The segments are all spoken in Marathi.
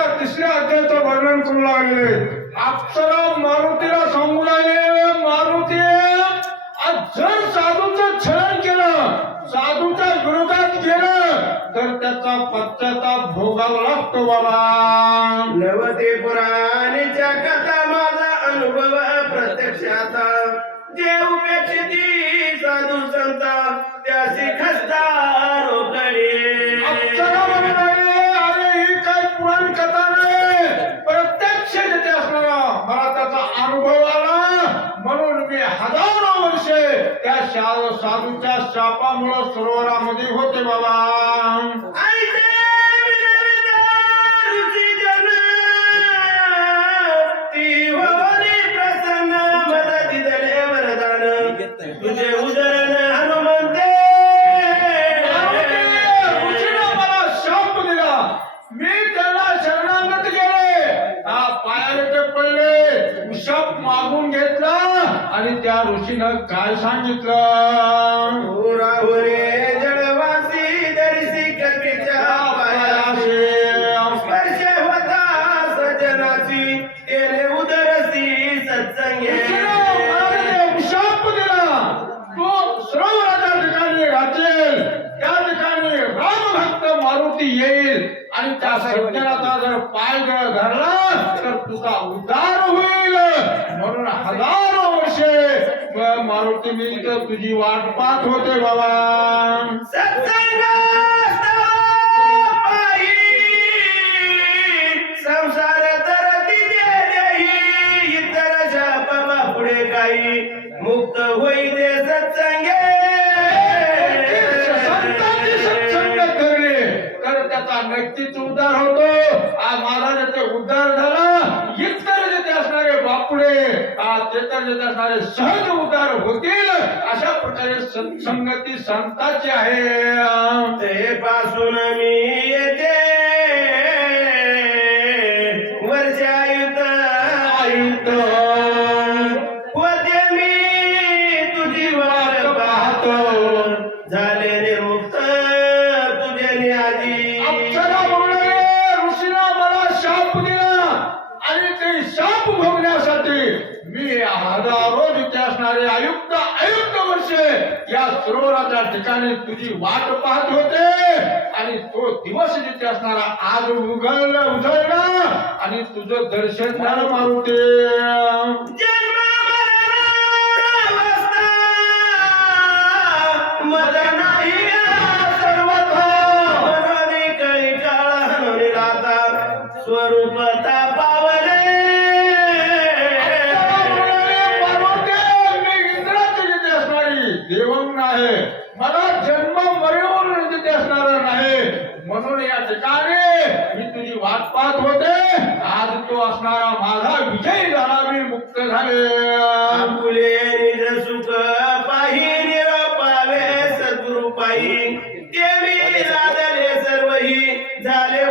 शक्तीच्या तिसऱ्या अध्यायाचं वर्णन करू लागले. अप्सरा मारुतीला सांगू लागले मारुती जर साधूचं छळण केलं साधूच्या विरोधात गेलं तर त्याचा पश्चाताप भोगावा लागतो बाबा. नवते पुराणीच्या कथा माझा अनुभव प्रत्यक्षात देव हजारो वर्षे त्या शा- साधूच्या शापामुळे सरोवरामध्ये होते बाबा. हा मागून घेतला. आणि त्या ऋषीनं काय सांगितलं त्या सज्जनाचा जर पाय जर धरला तर तुझा उद्धार होईल. म्हणून हजारो वर्षे मारुती मी तुझी वाट पाहत होते बाबा. आ ते सारे सहज उतार होतील अशा प्रकारे संगती संताची आहे. ते पासून मी येते. करण्यासाठी मी हजारो जिथे असणारे आयुक्त आयुक्त वर्षे या सरोवराच्या ठिकाणी तुझी वाट पाहत होते. आणि तो दिवस जिथे असणारा आज उघडला उजळला आणि तुझं दर्शन झालं मारुते. मदन विजय झाला मी मुक्त झाले. आपुले निज सुख पाही निरपावे सद्गुरु पाही देवी लादले सर्वही झाले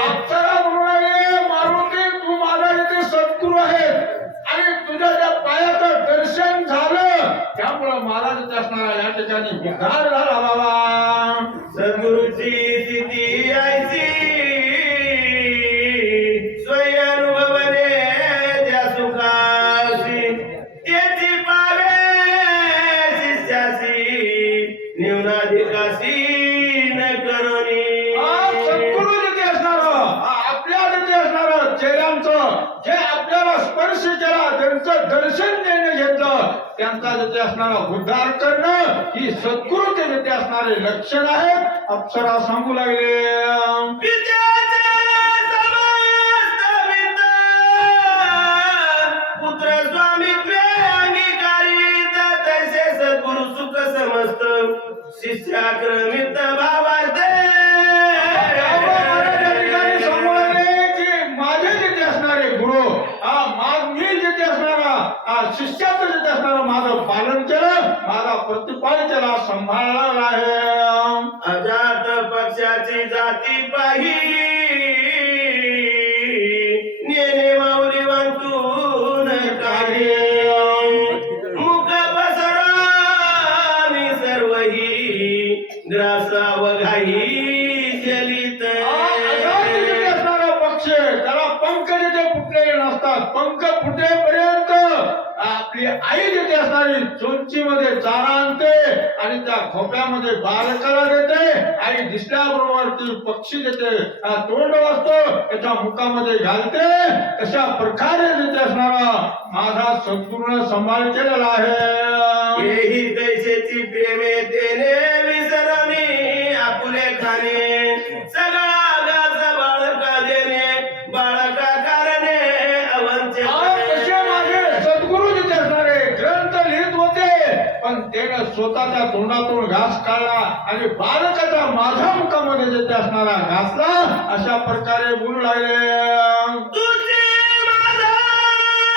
अप्सरा म्हणाले मारुती तू माझा इथे सद्गुरू आहे आणि तुझ्या त्या पायाचं दर्शन झालं त्यामुळं जिथे असणारा या ठिकाणी. उद्धार झाला बाबा. सद्गुरुची चेहऱ्यांचं जे आपल्याला स्पर्श केला त्यांचं दर्शन देणं घेतलं त्यांचा जिथे असणारा उद्धार करणं ही सद्गुरूचे जिथे असणारे लक्षण आहेत. अप्सरा सांगू लागले. शिष्याक्रमित बाबा शिष्याचं जिथे असणारं माझं पालन केलं माझा प्रतिपाल केला सांभाळला आहे. अजात पक्षाची जाती पाही. नेने माऊली पसरानी सर्वही ग्रासाव घाई अजातीमध्ये असणारा पक्षी त्याला पंख जिथे फुटलेले नसतात पंख फुटेपर्यंत आपली आई जिथे असणारी चोंचीमध्ये चारा आणते आणि त्या खोप्यामध्ये बालकाला देते. आई दिसल्याबरोबर ती पक्षी देते. तोंड वाचतो त्याच्या मुखामध्ये घालते. तशा प्रकारे जिथे असणारा माझा सद्गुरूनं सांभाळ केलेला आहे. येही तैसेची प्रेमे देणे. स्वतःच्या तोंडातून घास काढला आणि बालकाच्या माझ्या मुखामध्ये जिथे असणारा घासला अशा प्रकारे बोलू लागले तुझे माझा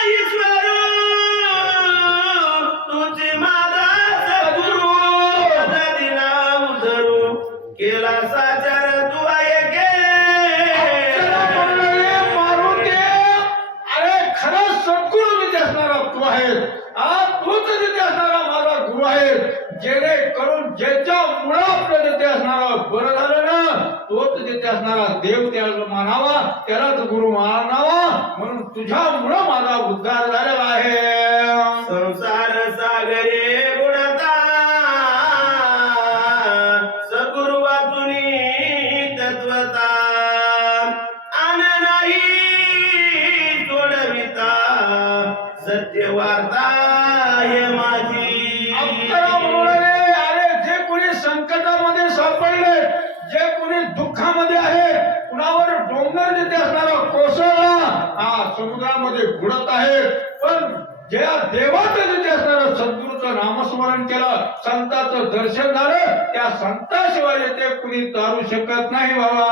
ईश्वर तुझे माझा सद्गुरु माझा दिला उधरू केला साचार तू ऐके चला म्हणले, मारुती, अरे खरंच सद्गुरू जिथे असणारा तू आहे हा तूच जिथे असणारा माझा गुरु आहे जेणेकरून ज्याच्या मुळे आपलं जिथे असणारा बरं झालं ना तोच जिथे असणारा देव त्याला मानावा त्यालाच गुरु मानावा म्हणून तुझ्यामुळं माझा उद्धार झालेला आहे. संसार सागरे डोंगर जिथे असणारा कोसळला हा समुद्रामध्ये बुडत आहे. पण ज्या देवाचं जिथे असणारं सद्गुरूचं नामस्मरण केलं संताचं दर्शन झालं त्या संताशिवाय ते कुणी तारू शकत नाही बाबा.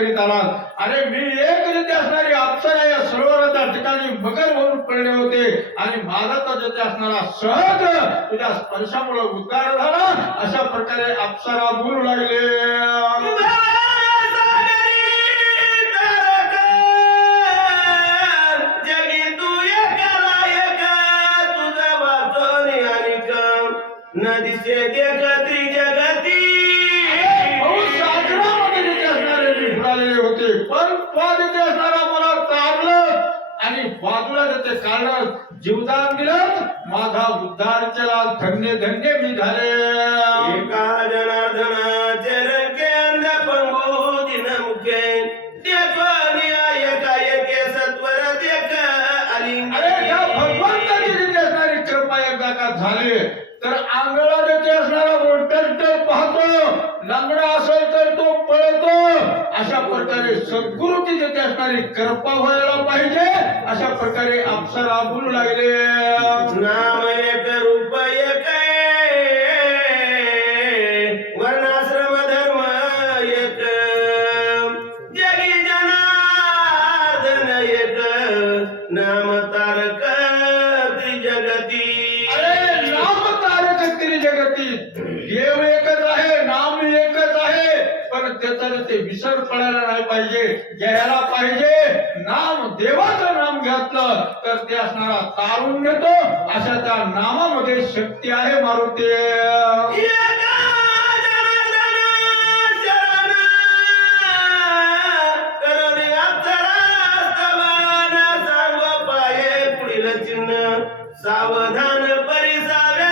करीत आला अरे मी एक तिथे असणारी अप्सरा या सरोवराच्या ठिकाणी मगर होऊन पडले होते. आणि माझा तर असणारा सहज तुझ्या स्पर्शामुळे उद्धार झाला. अशा प्रकारे अप्सरा बोलू लागले. उद्धार केला धन्य धन्य मी झाले एका जनार्दनाचे रंगे अंध पंगू दिन मुखे देखो एका एके सत्वर देख आली अरे या भगवंताची जिथे असणारी कृपा एकदा का झाली तर आंगळा जिथे असणारा मोठं तर पाहतो लंगडा असेल तर तो पळतो अशा प्रकारे सद्गुरूची जिथे असणारी कृपा व्हायला पाहिजे. अशा प्रकारे अप्सरा बोलू लागले. नाम एक रूप विसर पडायला नाही पाहिजे घ्यायला पाहिजे नाम देवाचं नाम घेतलं तर ते असणारा तारून घेतो अशा त्या नामामध्ये शक्ती आहे मारुती. सावधान जनार्दन शरण करुणी अप्सरा स्तवन सर्व पाये पुढील चिन्ह सावधान परिसावे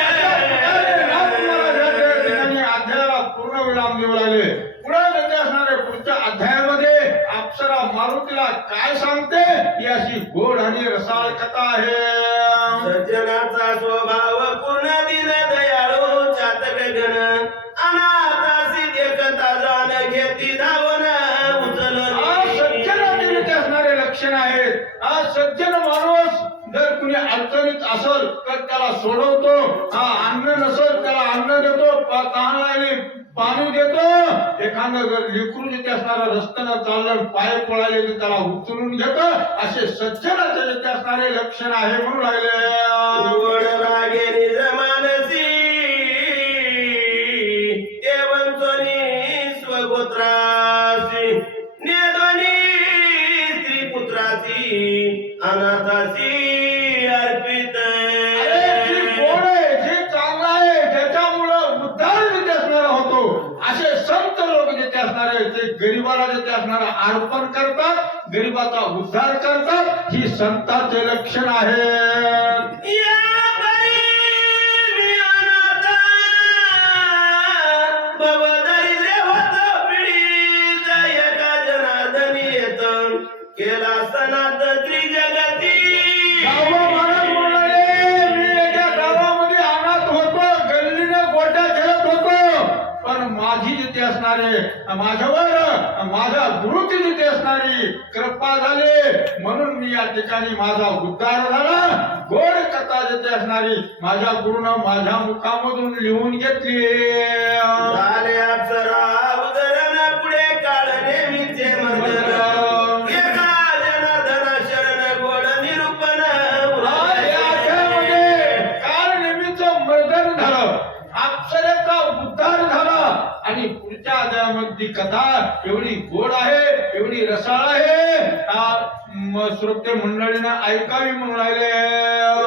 अरे नाम मला या ठिकाणी अध्यायाला पूर्ण विराम देऊ लागले पुढे त्याचे असणारे पुढच्या अध्यायामध्ये अप्सरा मारुतीला काय सांगते ही अशी गोड आणि रसाळ कथा आहे सज्जनाचा स्वभाव पूर्ण दिन दयाळू चातक गण। अनाथासी देखता जाण घेती असणारे लक्षण आहेत. आज सज्जन माणूस जर कुणी अडचणीत असल तर त्याला सोडवतो. हा अन्न नसल त्याला अन्न देतो. पाणी देतो. एखादं जर लेकरू जिथे असणारा रस्त्यानं चाललं पाय पळाले तर त्याला उचलून घेत असे सज्जनाचे असणारे लक्षण आहे म्हणून लागले गरिबाला देते असणारा अर्पण करतात गरिबाचा उद्धार करतात. ही संताचे लक्षण आहे असणारे माझ्यावर माझ्या गुरुची असणारी कृपा झाली. म्हणून मी या ठिकाणी माझा उद्धार झाला. गोड कथा देते असणारी माझ्या गुरुनं माझ्या मुखामधून लिहून घेतली. कथा एवढी गोड आहे एवढी रसाळ आहे. आ, श्रोते मंडळीनं ऐकावी म्हणून राहिले.